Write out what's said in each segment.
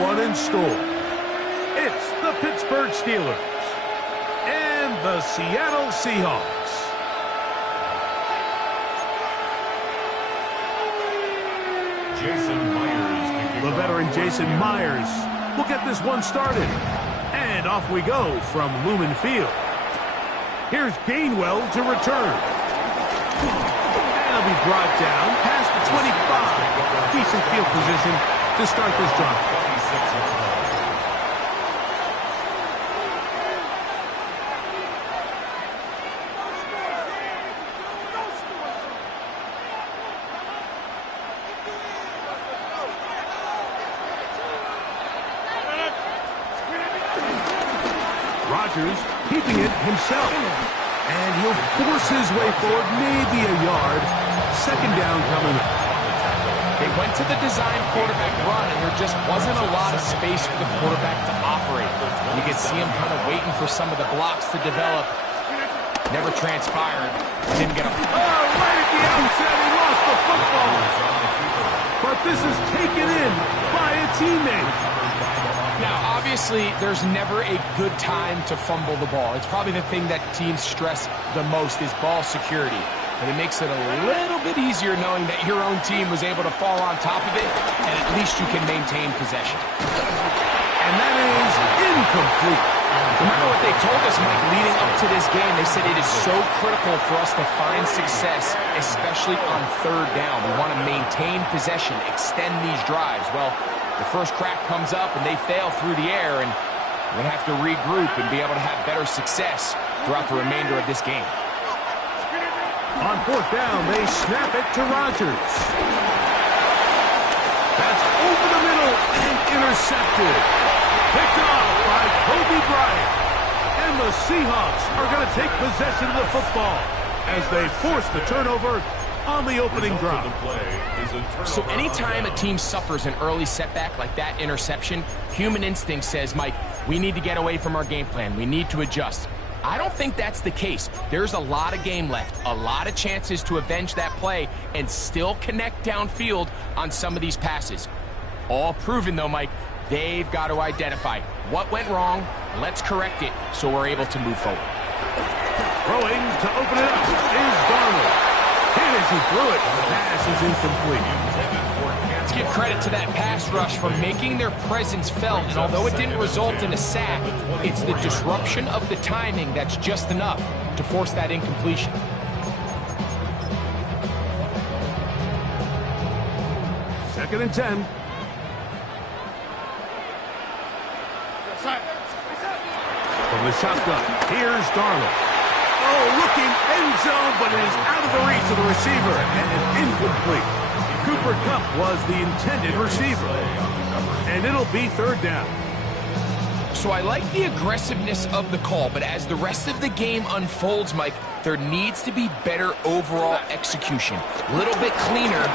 one in store. It's the Pittsburgh Steelers and the Seattle Seahawks. The veteran Jason Myers will get this one started. And off we go from Lumen Field. Here's Gainwell to return. And he'll be brought down past the 25. Decent field position to start this drive. Keeping it himself. And he'll force his way forward, maybe a yard. Second down coming up. They went to the design quarterback run, and there just wasn't a lot of space for the quarterback to operate. You could see him kind of waiting for some of the blocks to develop. Never transpired. Didn't get him. Oh, right at the outset, he lost the football. But this is taken in by a teammate. Now, obviously, there's never a good time to fumble the ball. It's probably the thing that teams stress the most is ball security. But it makes it a little bit easier knowing that your own team was able to fall on top of it, and at least you can maintain possession. And that is incomplete. Remember what they told us, Mike, leading up to this game. They said it is so critical for us to find success, especially on third down. We want to maintain possession, extend these drives. Well, the first crack comes up and they fail through the air, and we're going to have to regroup and be able to have better success throughout the remainder of this game. On fourth down, they snap it to Rodgers. That's over the middle and intercepted. Picked off by Kobe Bryant. And the Seahawks are going to take possession of the football as they force the turnover on the opening drive. So anytime a team suffers an early setback like that interception, human instinct says, Mike, we need to get away from our game plan. We need to adjust. I don't think that's the case. There's a lot of game left, a lot of chances to avenge that play and still connect downfield on some of these passes. All proven, though, Mike, they've got to identify what went wrong, let's correct it so we're able to move forward. Throwing to open it up is Darnold. Hit as he threw it. The pass is incomplete. Let's give credit to that pass rush for making their presence felt, and although it didn't result in a sack, it's the disruption of the timing that's just enough to force that incompletion. Second and 10. From the shotgun, here's Darnold. Oh, looking end zone, but it is out of the reach of the receiver, and incomplete. Cooper Kupp was the intended receiver, and it'll be third down. So I like the aggressiveness of the call, but as the rest of the game unfolds, Mike, there needs to be better overall execution. A little bit cleaner.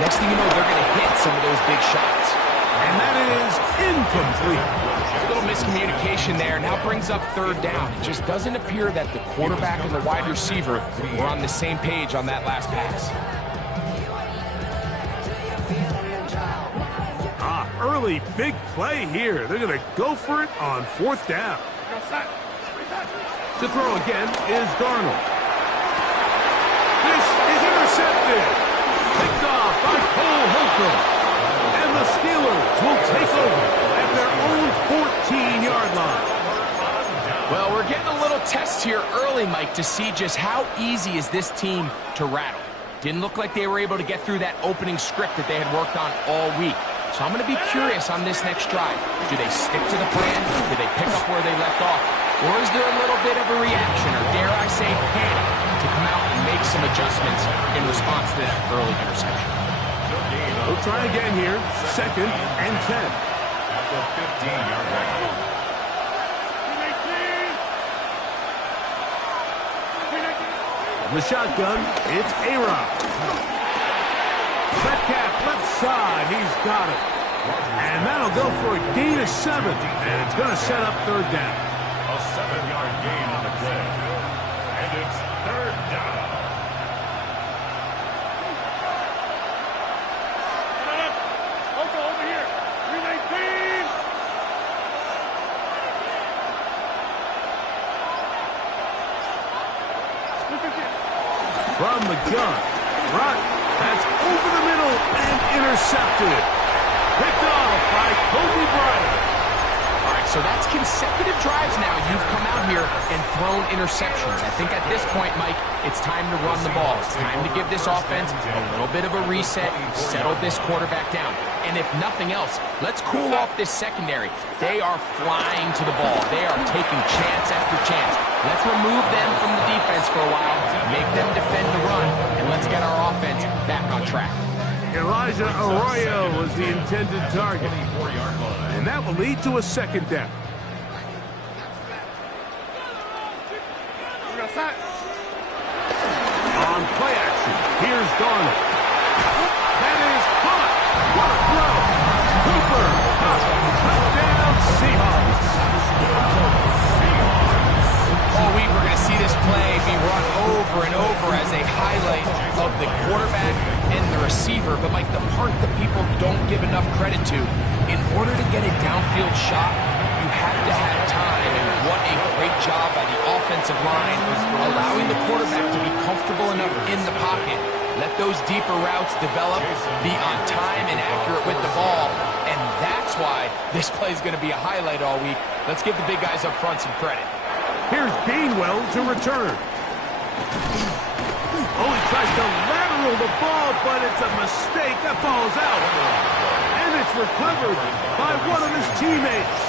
Next thing you know, they're going to hit some of those big shots. And that is incomplete. A little miscommunication there. Now brings up third down. It just doesn't appear that the quarterback and the wide receiver were on the same page on that last pass. Early big play here. They're going to go for it on fourth down. To throw again is Darnold. This is intercepted. Picked off by Cole Holcomb. And the Steelers will take over at their own 14-yard line. Well, we're getting a little test here early, Mike, to see just how easy is this team to rattle. Didn't look like they were able to get through that opening script that they had worked on all week. So I'm going to be curious on this next drive. Do they stick to the plan? Do they pick up where they left off? Or is there a little bit of a reaction, or dare I say panic, to come out and make some adjustments in response to that early interception? We'll try again here. Second and 10. At the 15-yard line. From the shotgun, it's A-Rod. Metcalf left side, he's got it. And that'll go for a gain of 7, and it's going to set up third down. A 7-yard gain on the play. And it's third down. Over here. 319. from the gun. Right. That's over the middle and intercepted. Picked off by Kobe Bryant. All right, so that's consecutive drives now. You've come out here and thrown interceptions. I think at this point, Mike, it's time to run the ball. It's time to give this offense a little bit of a reset, settle this quarterback down. And if nothing else, let's cool off this secondary. They are flying to the ball. They are taking chance after chance. Let's remove them from the defense for a while, make them defend the run, and let's get our offense back on track. Elijah Arroyo was the intended target. And that will lead to a second down. On play action, here's Darnold. That is caught. What a throw. Cooper. Touchdown Seahawks. All week we're going to see this play be run over and over as a highlight of the quarterback and the receiver. But, Mike, the part that people don't give enough credit to, in order to get a downfield shot, you have to have time. And what a great job by the offensive line, allowing the quarterback to be comfortable enough in the pocket. Let those deeper routes develop, be on time and accurate with the ball. And that's why this play is going to be a highlight all week. Let's give the big guys up front some credit. Here's Gainwell to return. Oh, he tries to lateral the ball, but it's a mistake. That ball's out. And it's recovered by one of his teammates.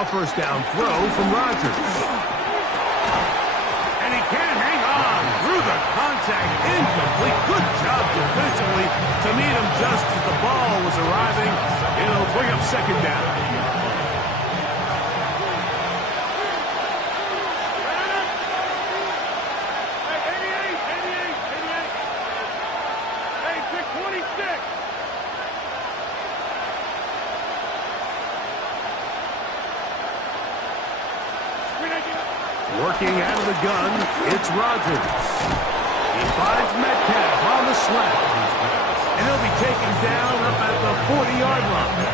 A first down throw from Rodgers. And he can't hang on through the contact. Incomplete. Good job defensively to meet him just as the ball was arriving. It'll bring up second down. Working out of the gun, it's Rodgers. He finds Metcalf on the slant. And he'll be taken down up at the 40-yard line.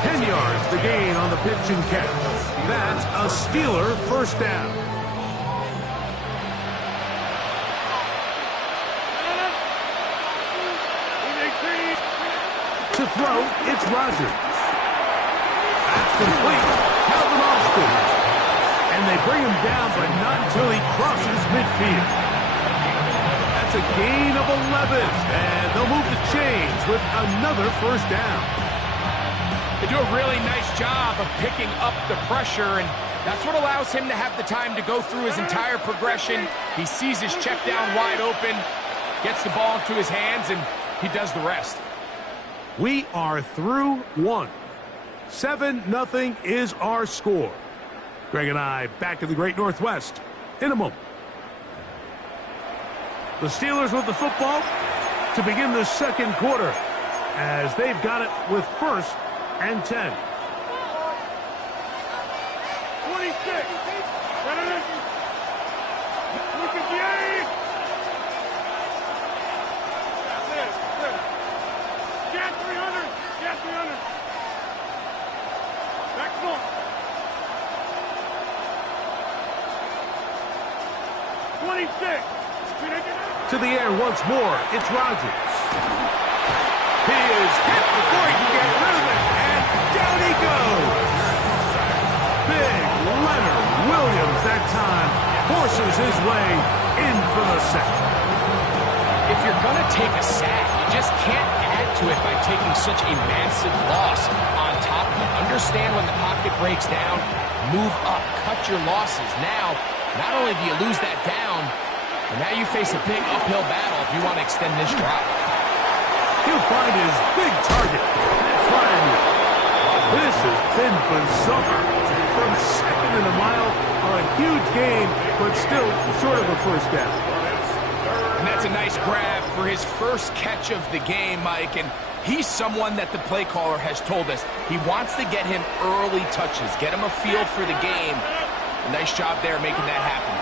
10 yards the gain on the pitch and catch. That's a Steeler first down. To throw, it's Rodgers. That's complete. Calvin Austin. And they bring him down, but not until he crosses midfield. That's a gain of 11. And they'll move the chains with another first down. They do a really nice job of picking up the pressure, and that's what allows him to have the time to go through his entire progression. He sees his check down wide open, gets the ball into his hands, and he does the rest. We are through one. 7-0 is our score. Greg and I back in the Great Northwest in a moment. The Steelers with the football to begin the second quarter as they've got it with 1st and 10. 26. To the air once more, it's Rodgers. He is hit before he can get rid of it, and down he goes. Big Leonard Williams that time forces his way in for the sack. If you're going to take a sack, you just can't add to it by taking such a massive loss on top of it. Understand when the pocket breaks down, move up, cut your losses. Now, not only do you lose that down, but now you face a big uphill battle if you want to extend this drive. He'll find his big target. This has been bizarre. From second in a mile, a huge gain, but still short of a first down. And that's a nice grab for his first catch of the game, Mike. And He's someone that the play caller has told us he wants to get him early touches, get him a feel for the game. Nice job there making that happen.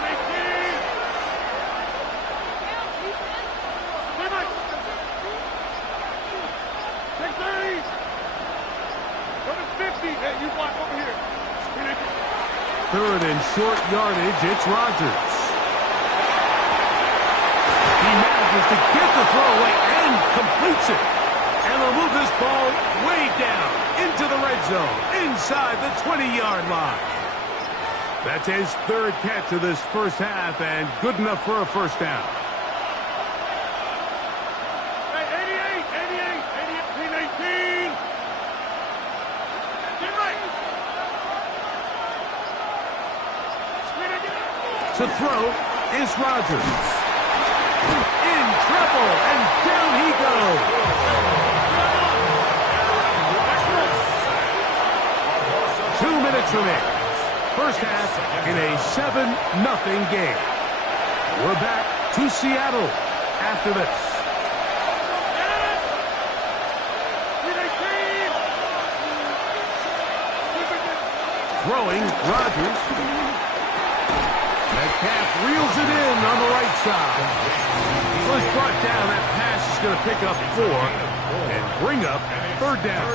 Third and short yardage, it's Rodgers. He manages to get the throw away and completes it. And they'll move this ball way down into the red zone, inside the 20-yard line. That's his third catch of this first half, and good enough for a first down. To throw is Rodgers. In trouble, and down he goes. Remaining. First half in a 7-0 game. We're back to Seattle after this. Throwing, Rodgers. Metcalf reels it in on the right side. Was brought down. That pass is going to pick up 4 and bring up third down.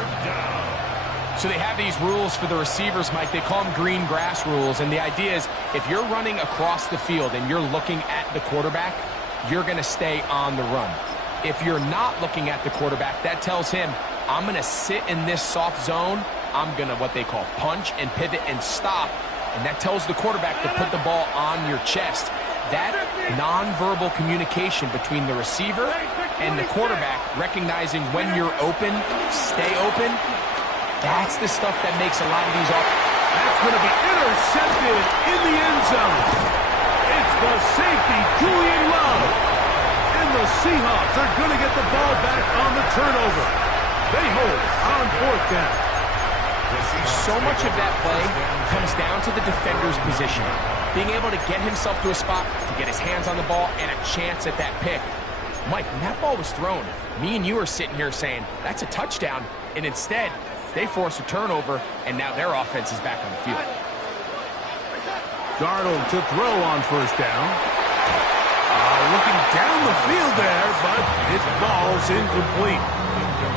So they have these rules for the receivers, Mike. They call them green grass rules. And the idea is if you're running across the field and you're looking at the quarterback, you're going to stay on the run. If you're not looking at the quarterback, that tells him, I'm going to sit in this soft zone. I'm going to what they call punch and pivot and stop. And that tells the quarterback to put the ball on your chest. That nonverbal communication between the receiver and the quarterback, recognizing when you're open, stay open, that's the stuff that makes a lot of these. That's going to be intercepted in the end zone. It's the safety, Julian Love. And the Seahawks are going to get the ball back on the turnover. They hold on fourth down. So much of that play comes down to the defender's position. Being able to get himself to a spot, to get his hands on the ball, and a chance at that pick. Mike, when that ball was thrown, me and you are sitting here saying, that's a touchdown. And instead, they force a turnover, and now their offense is back on the field. Darnold to throw on first down. Looking down the field there, but his ball's incomplete.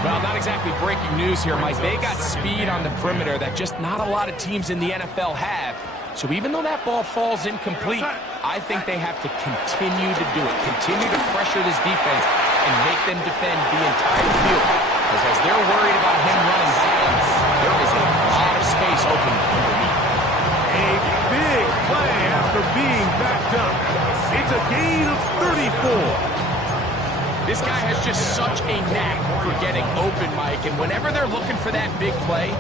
Well, not exactly breaking news here, Mike. They got speed on the perimeter that just not a lot of teams in the NFL have. So even though that ball falls incomplete, I think they have to continue to do it, continue to pressure this defense and make them defend the entire field. Because as they're worried about him running down, there is a lot of space open underneath. A big play after being backed up. It's a gain of 34. This guy has just such a knack for getting open, Mike. And whenever they're looking for that big play,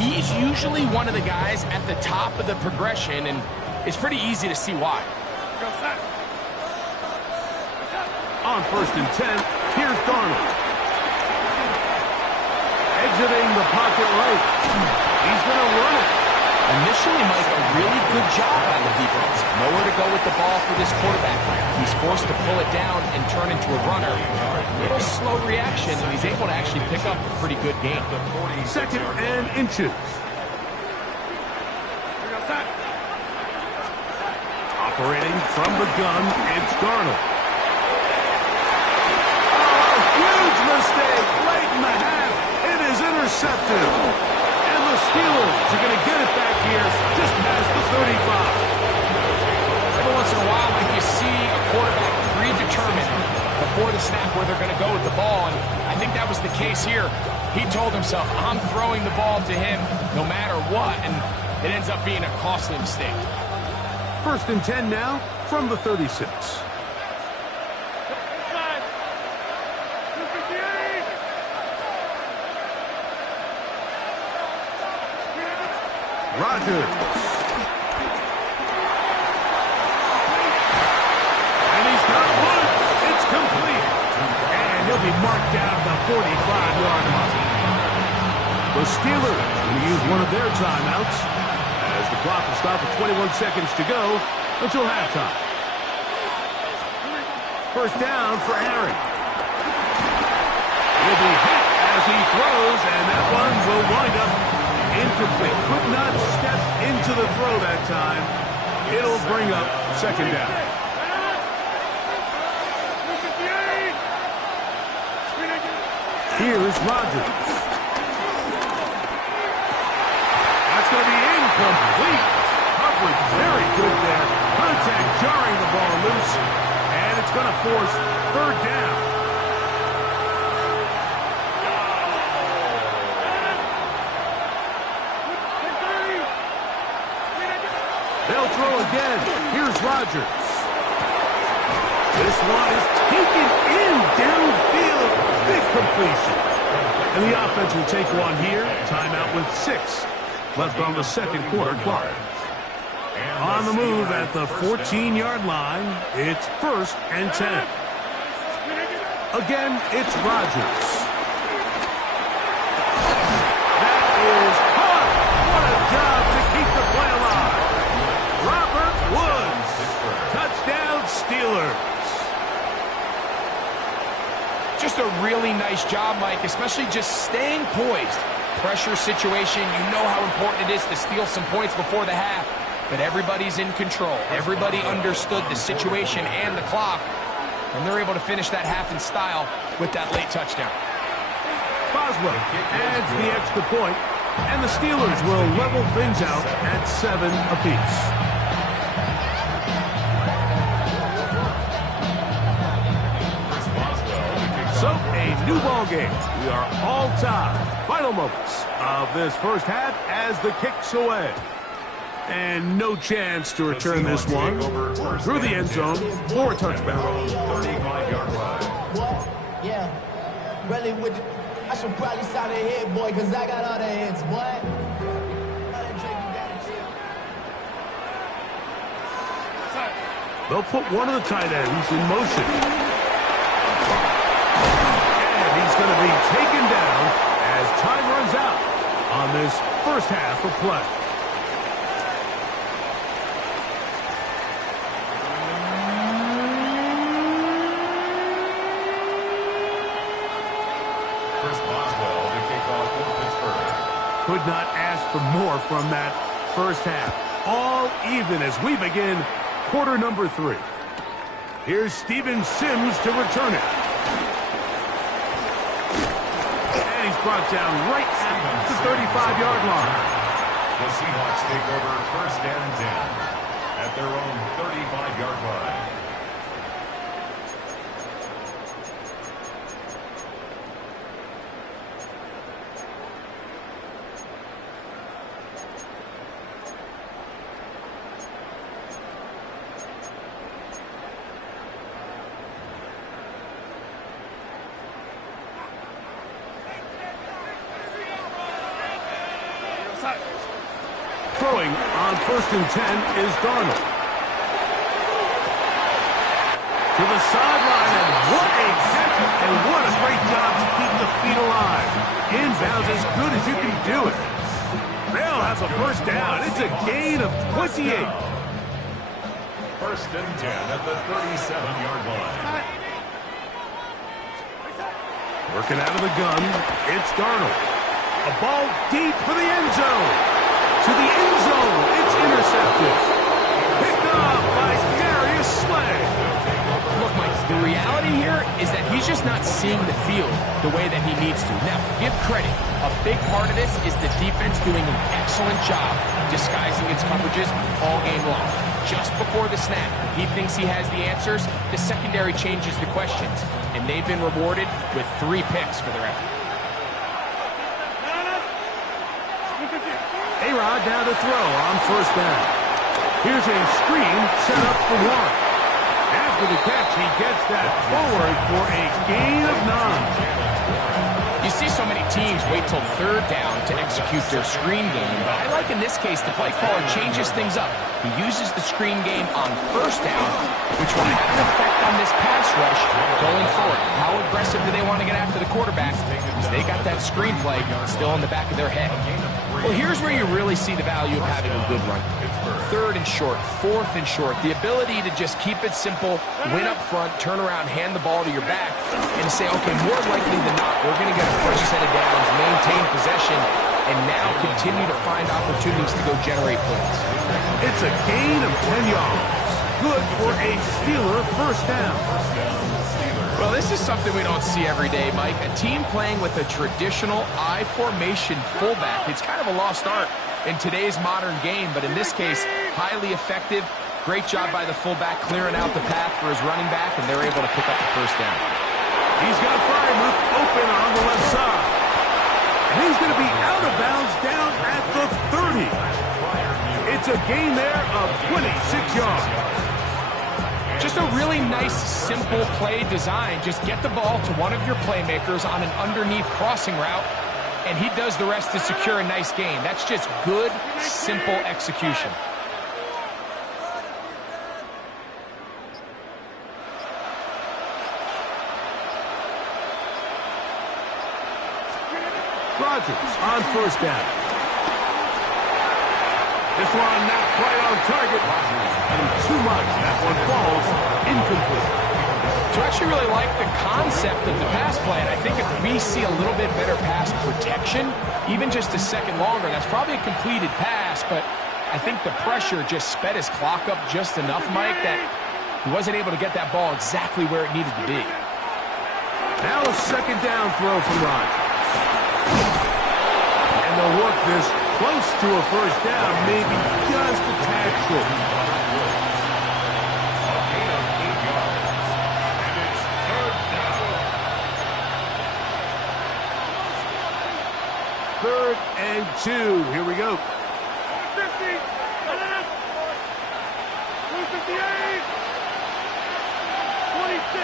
he's usually one of the guys at the top of the progression. And it's pretty easy to see why. On first and 10, here's Darnold. Exiting the pocket right. He's going to run it. Initially, Mike, a really good job on the defense. Nowhere to go with the ball for this quarterback. He's forced to pull it down and turn into a runner. A little slow reaction, and he's able to actually pick up a pretty good game. Second and inches. Operating from the gun, it's Darnold. Huge mistake late in the half. It is intercepted. And the Steelers are going to get it back here just past the 35. Every once in a while, like you see a quarterback predetermined before the snap where they're going to go with the ball. And I think that was the case here. He told himself, I'm throwing the ball to him no matter what. And it ends up being a costly mistake. First and 10 now from the 36. Rodgers. And he's got one. It's complete. And he'll be marked down at the 45-yard line. The Steelers will use one of their timeouts as the clock will stop with 21 seconds to go until halftime. First down for Aaron. He'll be hit as he throws, and that one will wind up incomplete. Could not step into the throw that time. It'll bring up second down. Here's Rodgers. That's going to be incomplete. Coverage very good there. Contact jarring the ball loose, and it's going to force third down. They'll throw again. Here's Rodgers. This one is taken in downfield. Big completion. And the offense will take one here. Timeout with 6 left on the second quarter clock. On the move at the 14-yard line, it's 1st and 10. Again, it's Rodgers. That is caught. What a job to keep the play alive. Robert Woods. Touchdown, Steelers. Just a really nice job, Mike, especially just staying poised. Pressure situation, you know how important it is to steal some points before the half. But everybody's in control. Everybody understood the situation and the clock. And they're able to finish that half in style with that late touchdown. Boswell adds the extra point, and the Steelers will level things out at 7 apiece. So, a new ball game. We are all tied. Final moments of this first half as the kick's away. And no chance to return this one through the end zone for a touchback. 35-yard line. Yeah, really would. I should probably sign a hit, boy, because I got all the hits, boy. They'll put one of the tight ends in motion. And he's going to be taken down as time runs out on this first half of play. Could not ask for more from that first half. All even as we begin quarter number 3. Here's Steven Sims to return it. And he's brought down right at the 35-yard line. The Seahawks take over 1st and 10 at their own 35-yard line. Throwing on 1st and 10 is Darnold. To the sideline, and what a catch, and what a great job to keep the feet alive. Inbounds as good as you can do it. They'll have a first down. It's a gain of 28. 1st and 10 at the 37-yard line. Working out of the gun, it's Darnold. A ball deep for the end zone. To the end zone, it's intercepted. Picked off by Darius Slay. Look, Mike, the reality here is that he's just not seeing the field the way that he needs to. Now, give credit. A big part of this is the defense doing an excellent job disguising its coverages all game long. Just before the snap, he thinks he has the answers. The secondary changes the questions, and they've been rewarded with 3 picks for their effort. A-Rod down to throw on 1st down. Here's a screen set up for 1. After the catch, he gets that forward for a gain of 9. You see so many teams wait till 3rd down to execute their screen game, but I like in this case the play caller changes things up. He uses the screen game on 1st down, which will have an effect on this pass rush going forward. How aggressive do they want to get after the quarterback? They got that screenplay still in the back of their head. Well, here's where you really see the value of having a good run. 3rd and short, 4th and short. The ability to just keep it simple, win up front, turn around, hand the ball to your back, and say, okay, more likely than not, we're going to get a fresh set of downs, maintain possession, and now continue to find opportunities to go generate points. It's a gain of 10 yards. Good for a Steeler first down. Well, this is something we don't see every day, Mike. A team playing with a traditional I formation fullback. It's kind of a lost art in today's modern game, but in this case, highly effective. Great job by the fullback clearing out the path for his running back, and they're able to pick up the first down. He's got Freiermuth open on the left side. And he's going to be out of bounds down at the 30. It's a gain there of 26 yards. Just a really nice, simple play design. Just get the ball to one of your playmakers on an underneath crossing route, and he does the rest to secure a nice gain. That's just good, simple execution. Rodgers on first down. This one not quite on target. And too much. That one falls incomplete. So I actually really like the concept of the pass play, and I think if we see a little bit better pass protection, even just a second longer, that's probably a completed pass, but I think the pressure just sped his clock up just enough, Mike, that he wasn't able to get that ball exactly where it needed to be. Now a second down throw from Rodgers. And they'll work this close to a first down, maybe just a tad short. Third and 2. Here we go. 50. 258. 26.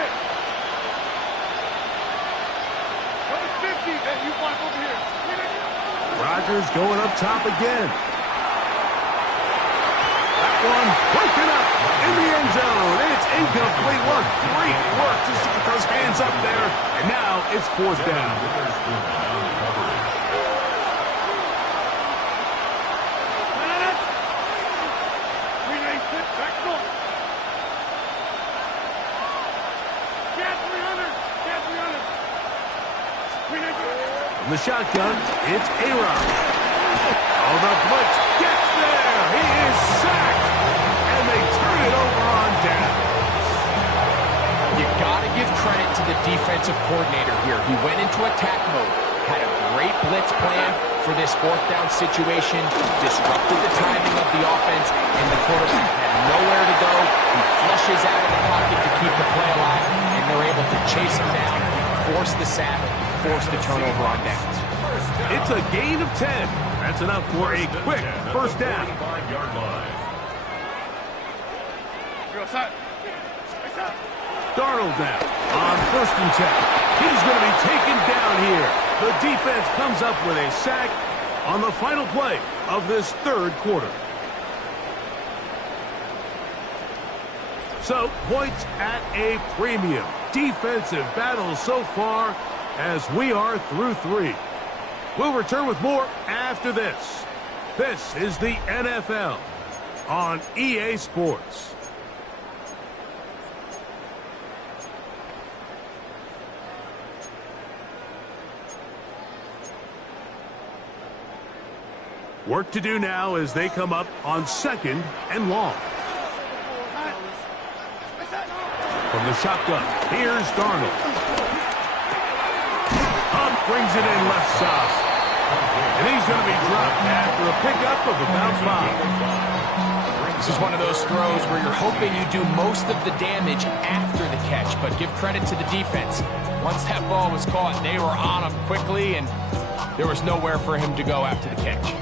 Number 50. Hey, you want over here. Rodgers going up top again. That one broken up in the end zone. It's incomplete. What great work to get those hands up there. And now it's fourth down. The shotgun, it's A-Rod. Oh, the blitz gets there. He is sacked. And they turn it over on downs. You got to give credit to the defensive coordinator here. He went into attack mode, had a great blitz plan for this fourth down situation, disrupted the timing of the offense, and the quarterback had nowhere to go. He flushes out of the pocket to keep the play alive, and they're able to chase him down, force the sack, force the turnover on downs. It's a gain of 10. That's enough for a quick first down. Darnold now on first and 10. He's going to be taken down here. The defense comes up with a sack on the final play of this third quarter. So, points at a premium. Defensive battle so far as we are through 3. We'll return with more after this. This is the NFL on EA Sports. Work to do now as they come up on second and long. From the shotgun, here's Darnold. Brings it in left side. And he's going to be dropped after a pickup of about 5. This is one of those throws where you're hoping you do most of the damage after the catch, but give credit to the defense. Once that ball was caught, they were on him quickly, and there was nowhere for him to go after the catch.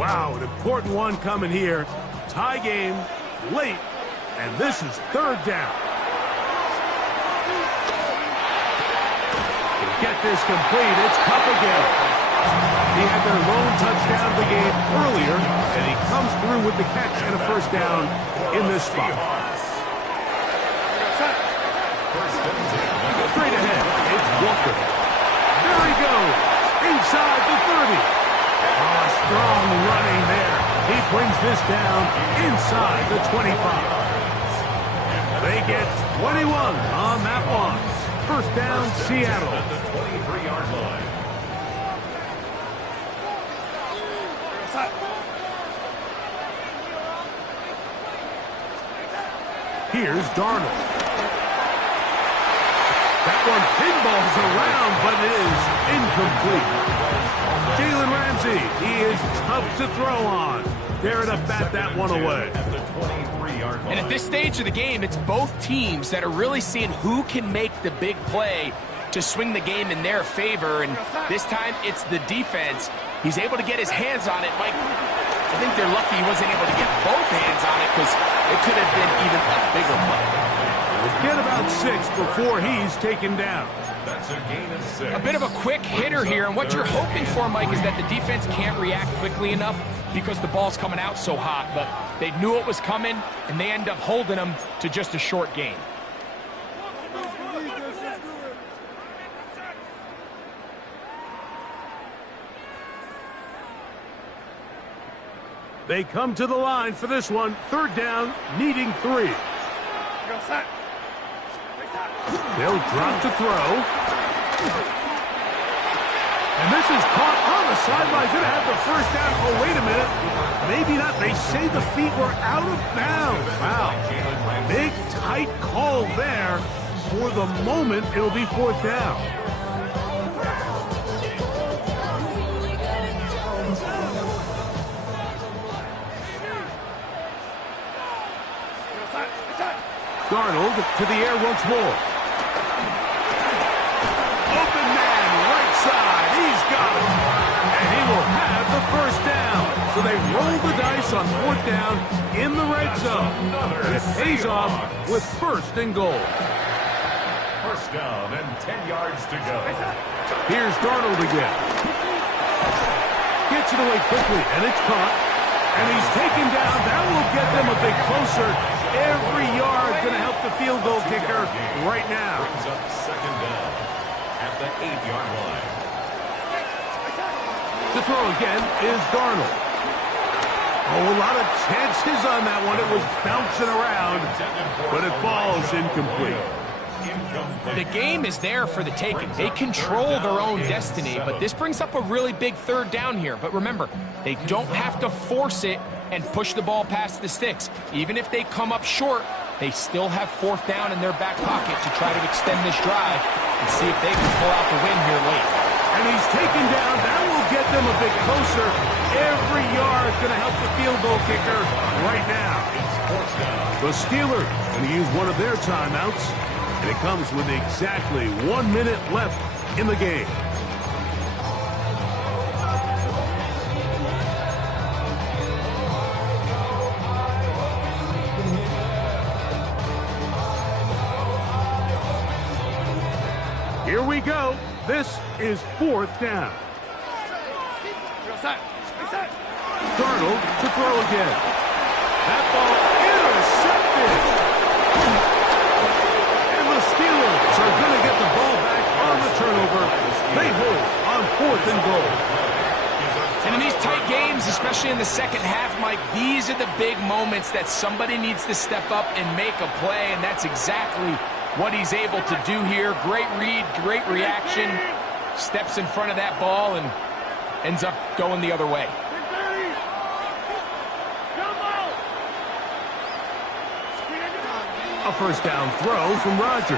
Wow, an important one coming here. Tie game, late, and this is third down. Get this complete. It's Kupp again. He had their lone touchdown of the game earlier, and he comes through with the catch and a first down in this spot. First and 10. Straight ahead, it's Walker. There he goes, inside the 30. Oh, strong running there. He brings this down inside the 25. They get 21 on that one. First down, Seattle. At the 23-yard line. Here's Darnold. That one pinballs around, but it is incomplete. Jalen Ramsey, he is tough to throw on. There to bat that one away. At the 23-yard line. And at this stage of the game, it's both teams that are really seeing who can make the big play to swing the game in their favor. And this time, it's the defense. He's able to get his hands on it. Mike, I think they're lucky he wasn't able to get both hands on it because it could have been even a bigger play. Get about 6 before he's taken down. That's a gain of 6. A bit of a quick hitter here, and what you're hoping for, Mike, is that the defense can't react quickly enough because the ball's coming out so hot, but they knew it was coming, and they end up holding them to just a short gain. They come to the line for this one. Third down, needing 3. They'll drop to throw. And this is caught on the sideline. Going to have the first down. Oh, wait a minute. Maybe not. They say the feet were out of bounds. Wow. Big, tight call there. For the moment, it'll be fourth down. Darnold to the air once more. Open man, right side. He's got it. And he will have the first down. So they roll the dice on fourth down in the red zone. It pays off with first and goal. First down and 10 yards to go. Here's Darnold again. Gets it away quickly, and it's caught. And he's taken down. That will get them a bit closer. Every yard going to help the field goal kicker right now. Brings up second down at the 8-yard line. To throw again is Darnold. Oh, a lot of chances on that one. It was bouncing around, but it falls incomplete. The game is there for the taking. They control their own destiny, but this brings up a really big third down here. But remember, they don't have to force it and push the ball past the sticks. Even if they come up short, they still have fourth down in their back pocket to try to extend this drive and see if they can pull out the win here late. And he's taken down. That will get them a bit closer. Every yard going to help the field goal kicker right now. The Steelers going to use one of their timeouts. And it comes with exactly 1 minute left in the game. Here we go. This is fourth down. Darnold to throw again. That ball intercepted. Steelers are going to get the ball back on the turnover. They hold on fourth and goal. And in these tight games, especially in the second half, Mike, these are the big moments that somebody needs to step up and make a play, and that's exactly what he's able to do here. Great read, great reaction, steps in front of that ball and ends up going the other way. A first down throw from Rodgers.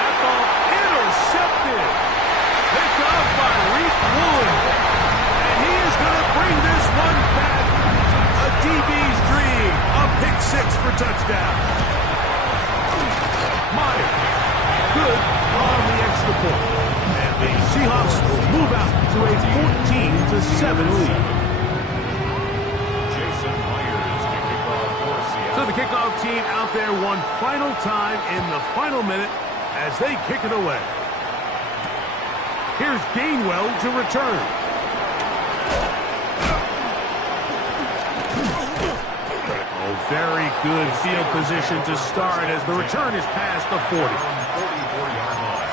That ball intercepted. Picked off by Reek Woolen. And he is going to bring this one back. A DB's dream. A pick six for touchdown. Myers. Good on the extra point. And the Seahawks will move out to a 14-7 lead. So the kickoff team out there one final time in the final minute as they kick it away. Here's Gainwell to return. Oh, Very good field position to start as the return is past the 40. 44-yard line.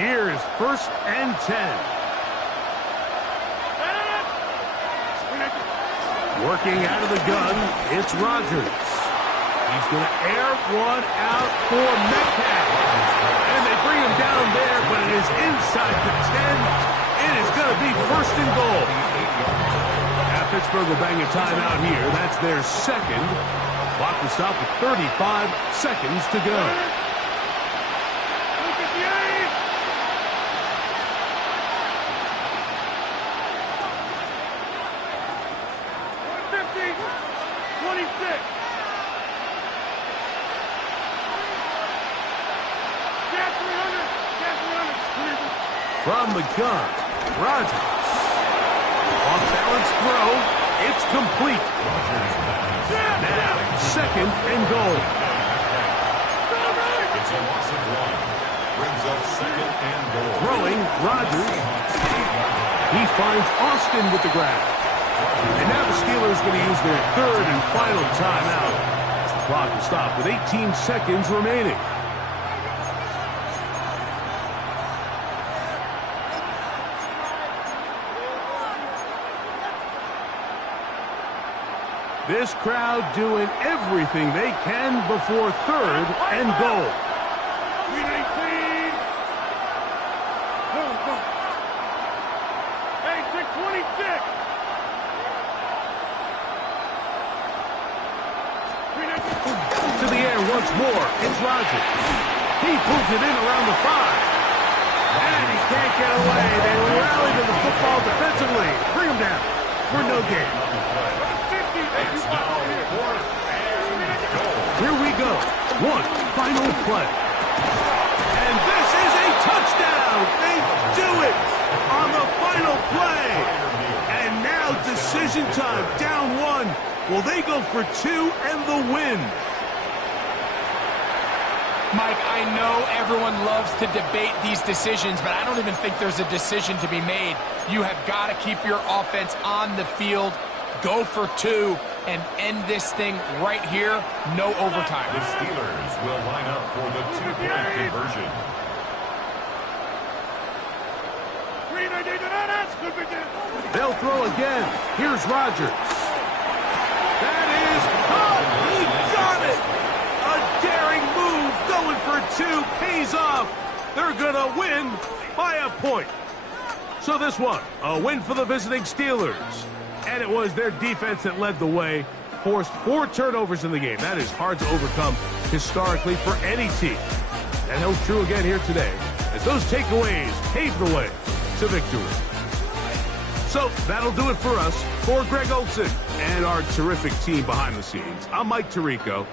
Here's 1st and 10. Working out of the gun, it's Rodgers. He's going to air one out for Metcalf. And they bring him down there, but it is inside the 10. It is going to be 1st and goal. Now Pittsburgh will bang a timeout here. That's their second. Clock will stop with 35 seconds to go. From the gun, Rodgers. Off-balance throw. It's complete. Now, 2nd and goal. It's a loss of 1. Brings up 2nd and goal. Throwing, Rodgers. He finds Austin with the grab. And now the Steelers going to use their 3rd and final timeout. The clock will stop with 18 seconds remaining. This crowd doing everything they can before 3rd and goal. 319. Go. Hey, 626. 319. To the air once more. It's Rodgers. He pulls it in around the 5. And he can't get away. They rally to the football defensively. Bring him down for no gain. It's now 4th and goal. Here we go. One final play. And this is a touchdown. They do it on the final play. And now decision time. Down 1. Will they go for 2 and the win? Mike, I know everyone loves to debate these decisions, but I don't even think there's a decision to be made. You have got to keep your offense on the field, go for 2, and end this thing right here. No overtime. The Steelers will line up for the 2-point conversion. They'll throw again. Here's Rodgers. That is caught. He got it. A daring move going for 2 pays off. They're going to win by a point. So this one, a win for the visiting Steelers. And it was their defense that led the way, forced 4 turnovers in the game. That is hard to overcome historically for any team. That held true again here today, as those takeaways paved the way to victory. So that'll do it for us. For Greg Olson and our terrific team behind the scenes, I'm Mike Tirico.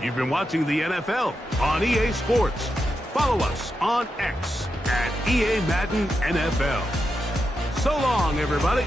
You've been watching the NFL on EA Sports. Follow us on X at EA Madden NFL. So long, everybody.